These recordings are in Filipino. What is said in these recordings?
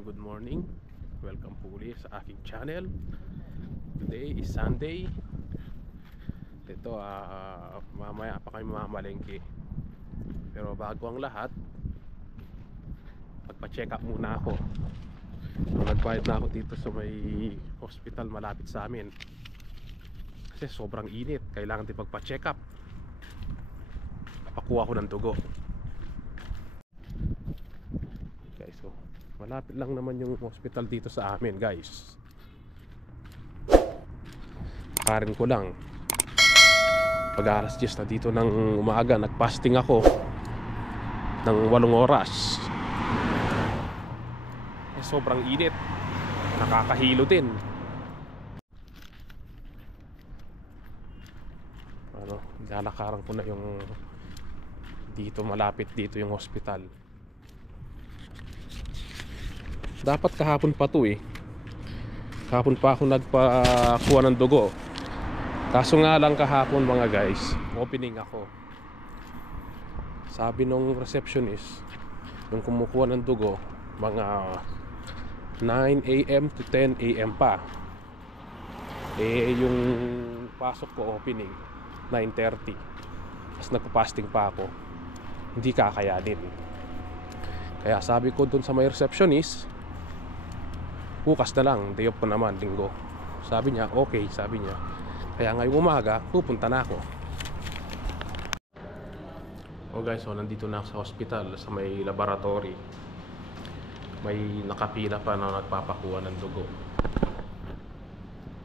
good morning. Welcome po ulit sa aking channel. Today is Sunday. Ito, mamaya pa kami mamalengke. Pero bago ang lahat, magpa-check up muna ako. Nagbayad na ako dito sa may hospital malapit sa amin. Kasi sobrang init, kailangan din magpa-check up. Pakuha ko ng dugo. Guys, so malapit lang naman yung hospital dito sa amin, guys. Karin ko lang. Pag alas 10 na dito ng umaga, nagpasting ako ng 8 oras. Sobrang init. Nakakahilo din. Lalakaran ko na yung dito, malapit dito yung hospital. Dapat kahapon pa to eh. Kahapon pa ako nagpakuha ng dugo. Kaso nga lang kahapon mga guys, opening ako. Sabi nung receptionist, yung kumukuha ng dugo, mga 9 AM to 10 AM pa. Eh yung pasok ko opening 9:30. Tapos nagpa-fasting pa ako. Hindi kakayanin. Kaya sabi ko dun sa may receptionist, bukas na lang, day off ko naman, linggo. Sabi niya, okay, sabi niya. Kaya ngayong umaga, pupunta na ako. Oh guys, so nandito na ako sa hospital, sa may laboratory. May nakapila pa na nagpapakuha ng dugo.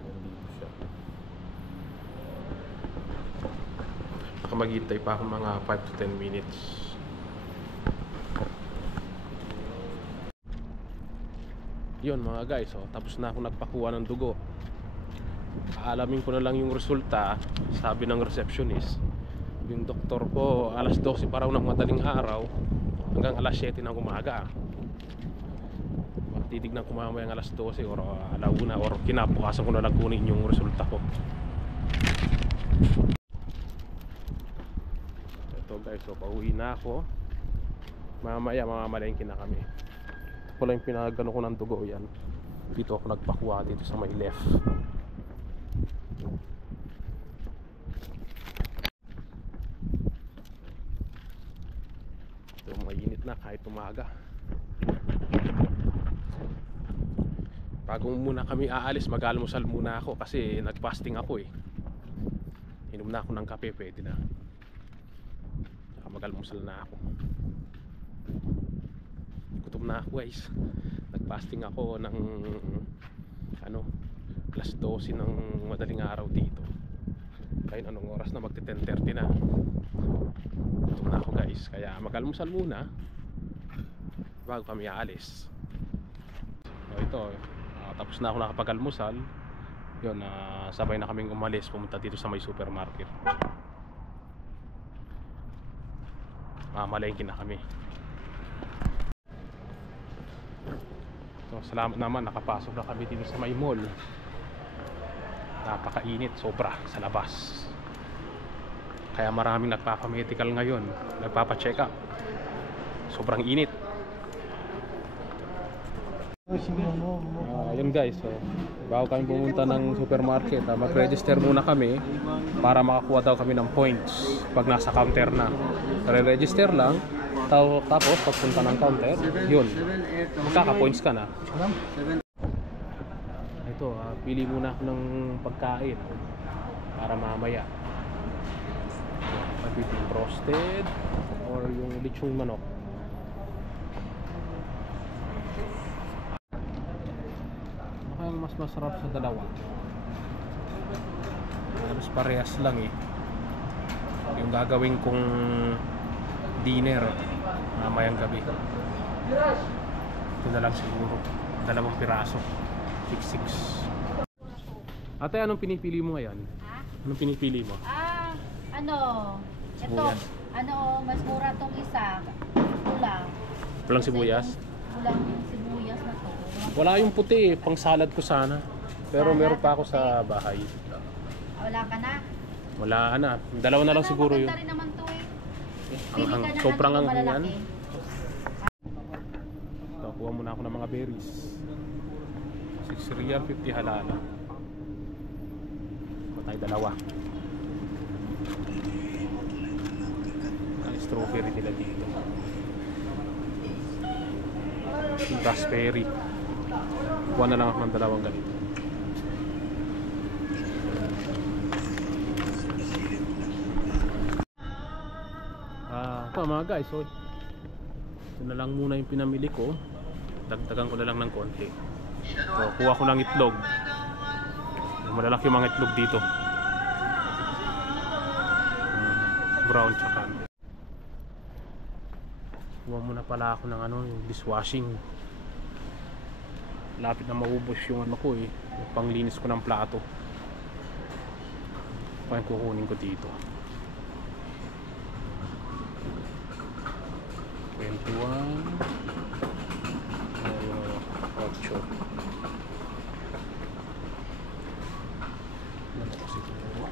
Nandito siya. Baka maghintay pa ako mga 5 to 10 minutes. Yun mga guys, oh, tapos na ako nagpakuha ng dugo. Aalamin ko na lang yung resulta. Sabi ng receptionist, yung doktor ko alas 12 pa raw ng madaling araw hanggang alas 7 ng umaga. Titignan ko mamaya ng alas 12 or alauna or kinabukasan ko na lang kunin yung resulta ko. Ito guys, so pauwi na ako. Mamaya mamamalengke na kami. Ito lang yung pinagano ko ng dugo, yan. Dito ako nagpakuha, dito sa may left. Ito mainit na kahit umaga. Bago muna kami aalis, mag-almusal muna ako kasi nag-fasting ako eh. Inom na ako ng kape, pwede na. Mag-almusal na ako. Gutom na ako guys. Nag-fasting ako ng alas 12 ng madaling araw dito. Kaya anong oras na, magti 10:30 na. Gutom na ako guys. Kaya mag-almusal muna bago kami aalis. So ito, tapos na ako nakapag-almusal. Yun, sabay na kaming umalis, pumunta dito sa may supermarket. Mamalengke na kami. So, salamat naman, nakapasok na kami dito sa may mall. Napakainit, sobra sa labas. Kaya maraming nagpapamedical ngayon, nagpapacheck up. Sobrang init. Yun guys, so, bago kami pumunta ng supermarket, mag-register muna kami para makakuha daw kami ng points pag nasa counter na. Re-register lang, tapos pagpunta ng counter, yun, magkaka-points ka na. Ito, pili muna ako ng pagkain para mamaya. Magpipili roasted or yung lechong manok. Ang mas masarap sa dalawa, halos parehas lang eh. Yung gagawin kong dinner mamayang gabi, ito na lang siguro, 2 piraso, 6. Ate, anong pinipili mo ngayon? Anong pinipili mo? Ito, mas mura tong isa, pulang. Pulang sibuyas? Pulang sibuyas na to. Wala yung puti, pang salad ko sana. Pero meron pa ako sa bahay. Wala ka na? Wala na, 2 na lang siguro yun. Maganda rin naman to eh. Sobrang ang yan. Kuha muna ako ng mga strawberries. 6 real 50 halala. Patay dalawa. Ang strawberry nila dito. Raspberry. Kuha na lang ako ng dalawang ganito. Ito mga guys, so ito na lang muna yung pinamili ko. Dagdagan ko na lang ng konti. So kuha ko ng itlog. Malalaki yung mga itlog dito. Brown tsaka. Kuha muna pala ako ng yung dishwashing. Lapit na maubos yung ko yung panglinis ko ng plato. Kaya kukunin ko dito. 21 8 ano ko siguro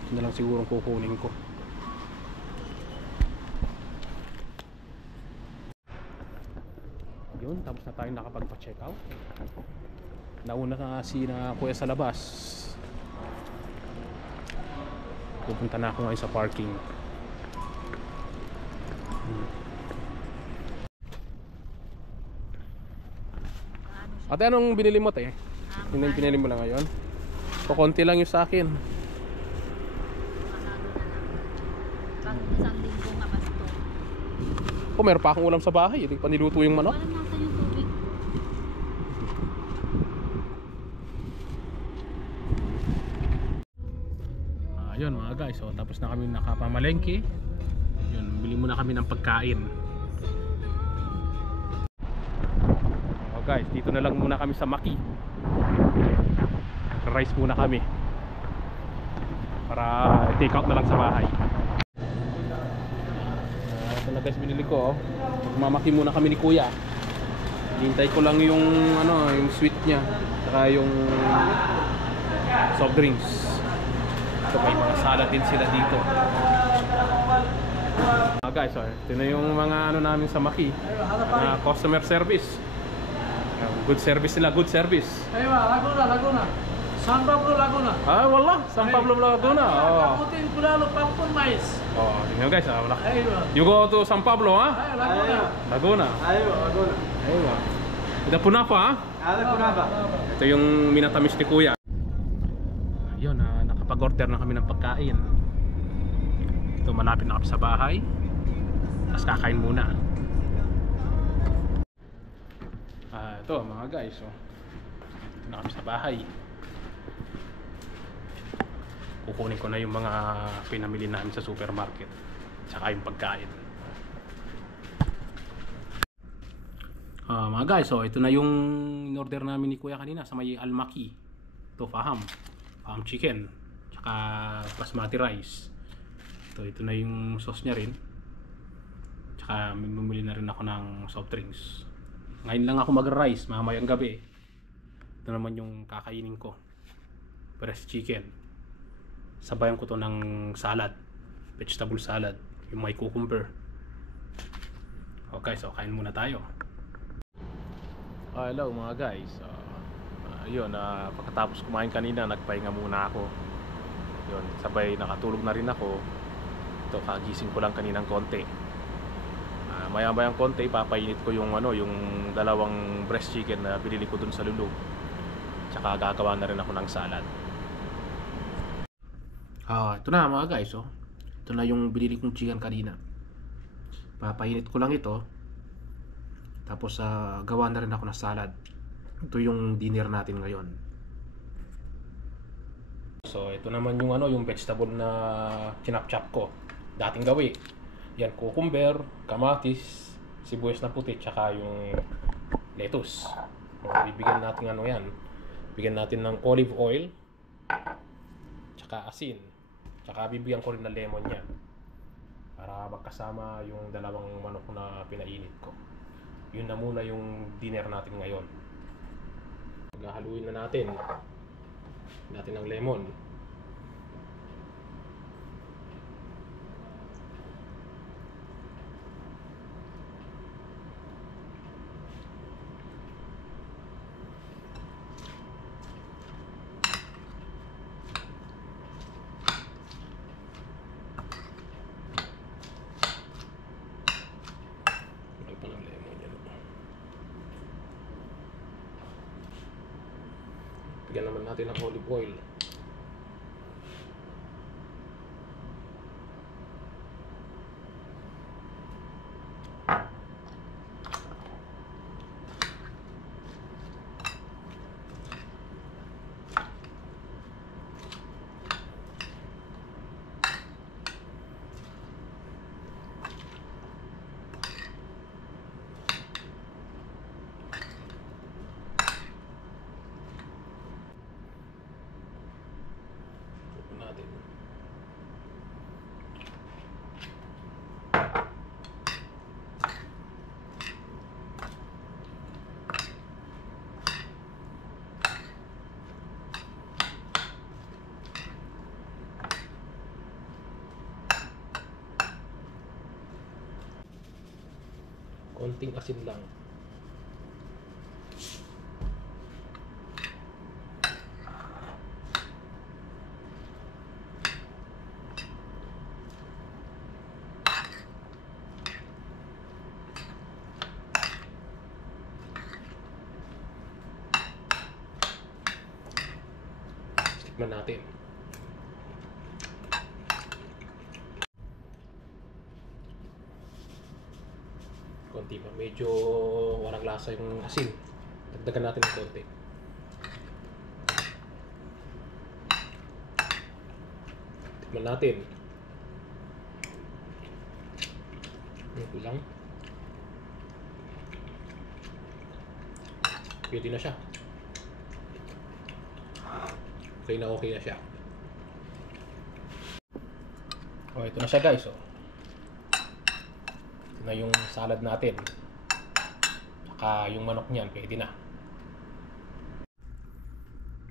ito na lang siguro kukunin ko. Yun, tapos na tayo nakapagpa-check out. Nauna na si na kuya sa labas. Pupunta na ako ngayon sa parking. Ate, anong binili mo, te? Yun yung pinili mo lang ngayon? O konti lang yung sa akin. Pag isang linggo nga basto. O, meron pa akong ulam sa bahay. Hindi pa niluto yung manok. Walang nasa yung tubig. Yun mga guys, so tapos na kami nakapamalengke. Yun, bili muna kami ng pagkain. Guys, dito na lang muna kami sa Maki. Rice muna kami para take out na lang sa bahay. Ito na guys, binili ko. Magmamaki muna kami ni kuya. Hintay ko lang yung yung sweet niya, saka yung soft drinks. So may mga salad din sila dito. Guys, ito na yung mga namin sa Maki. Customer service. Good service nila, good service. Aywa, Laguna. San Pablo, Laguna. Wala, San Pablo, Laguna. Kamutin Kulalo, Pampun, Mais. Tingnan guys, wala. Aywa. You go to San Pablo, ha? Laguna. Laguna. Aywa, Laguna. Aywa. Ito Punapa, ha? Punapa. Ito yung minatamis ni kuya. Ayun, nakapag-order na kami ng pagkain. Ito, malapit na kami sa bahay. Tapos kakain muna. Ito mga guys, ito na kami sa bahay. Kukunin ko na yung mga pinamili namin sa supermarket, tsaka yung pagkain. Mga guys, ito na yung in-order namin ni kuya kanina sa may Almaki. Ito, Faham chicken, tsaka basmati rice. Ito na yung sauce nya rin. Tsaka bumili na rin ako ng soft drinks. Ngayon lang ako mag-rice, mamayang gabi. Ito naman yung kakainin ko. Breast chicken. Sabayan ko to ng salad, vegetable salad, yung may cucumber. Okay, so kain muna tayo. Hello mga guys. Yun, pagkatapos kumain kanina, nagpahinga muna ako. Yun, sabay nakatulog na rin ako. Ito, kagising ko lang kaninang konti. Maya-mayang konti, ipapainit ko yung yung dalawang breast chicken na binili ko dun sa Lulu. Tsaka gagawa na rin ako ng salad. Ito na mga guys, ito na yung binili kong chicken kanina. Papainit ko lang ito. Tapos gawa na rin ako ng salad. Ito yung dinner natin ngayon. So ito naman yung yung vegetable na chinap-chop ko. Dating gawi. Yan, cucumber, kamatis, sibuyas na puti, tsaka yung lettuce. Bibigyan natin yan. Bigyan natin ng olive oil, tsaka asin. Tsaka bibigyan ko rin ng lemon yan. Para magkasama yung dalawang manok na pinainit ko. Yun na muna yung dinner natin ngayon. Maghahaluin na natin. Ng lemon. natin ng olive oil. Natin. Konting asin lang. Tikman natin. Konti pa. Medyo walang lasa yung asin. Dagdagan natin ng konti. Tikman natin. Ito lang. Pwede na siya. Okay na siya. Oh, ito na siya guys. Oh. Ito na yung salad natin. Saka yung manok niyan, pwede na.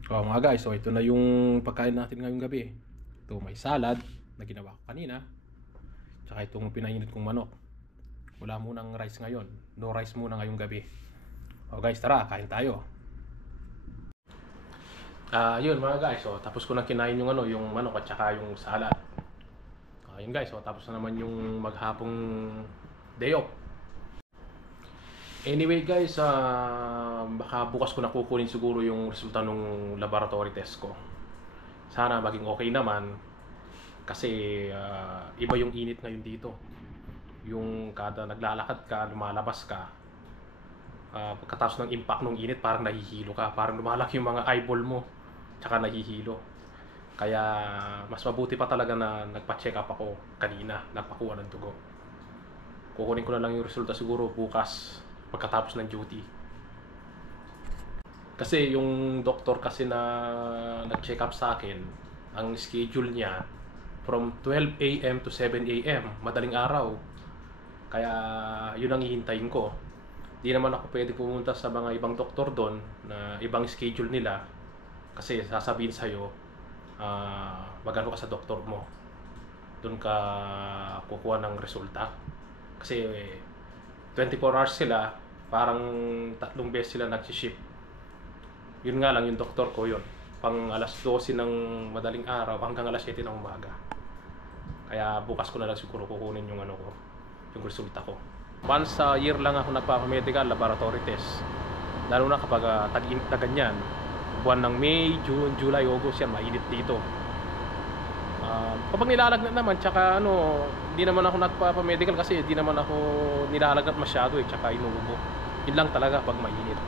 Oh mga guys, so ito na yung pagkain natin ngayong gabi. Ito may salad na ginawa ko kanina. Saka itong pinainit kong manok. Wala munang rice ngayon. No rice muna ngayong gabi. Oh guys, tara, kain tayo. Yun mga guys, so tapos ko na kinain yung yung manok at saka yung salad. Yun guys, so tapos na naman yung maghapong day off. Anyway guys, baka bukas ko na kukunin siguro yung resulta ng laboratory test ko. Sana maging okay naman kasi iba yung init ngayon dito. Yung kada naglalakad ka, lumalabas ka, pagkatapos ng impact ng init parang nahihilo ka, parang lumalaki yung mga eyeball mo tsaka nahihilo. Kaya mas mabuti pa talaga na nagpa-check up ako kanina, nagpakuha ng dugo. Kukunin ko na lang yung resulta siguro bukas pagkatapos ng duty. Kasi yung doktor kasi na nag-check up sa akin, ang schedule niya from 12 AM to 7 AM, madaling araw. Kaya yun ang hihintayin ko. Di naman ako pwede pumunta sa mga ibang doktor doon na ibang schedule nila kasi sasabihin sa'yo magano ka sa doktor mo, doon ka kukuha ng resulta. Kasi 24 hours sila, parang 3 beses sila nag-shift. Yun nga lang yung doktor ko yun, pang alas 12 ng madaling araw hanggang alas 7 ng umaga. Kaya bukas ko na lang siguro kukunin yung ko, yung resulta ko. Once a year lang ako nagpapamedical laboratory test. Lalo na kapag tag-init na ganyan, buwan ng May, June, July, August, yan mainit dito. Kapag nilalagnat naman, tsaka hindi naman ako nagpapamedical kasi hindi naman ako nilalagnat masyado tsaka inuubo. Yun lang talaga pag mainit.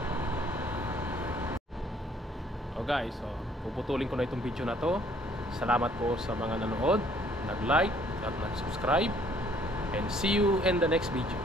So guys, puputulin ko na itong video na to. Salamat po sa mga nanood, nag-like at nag-subscribe, and see you in the next video.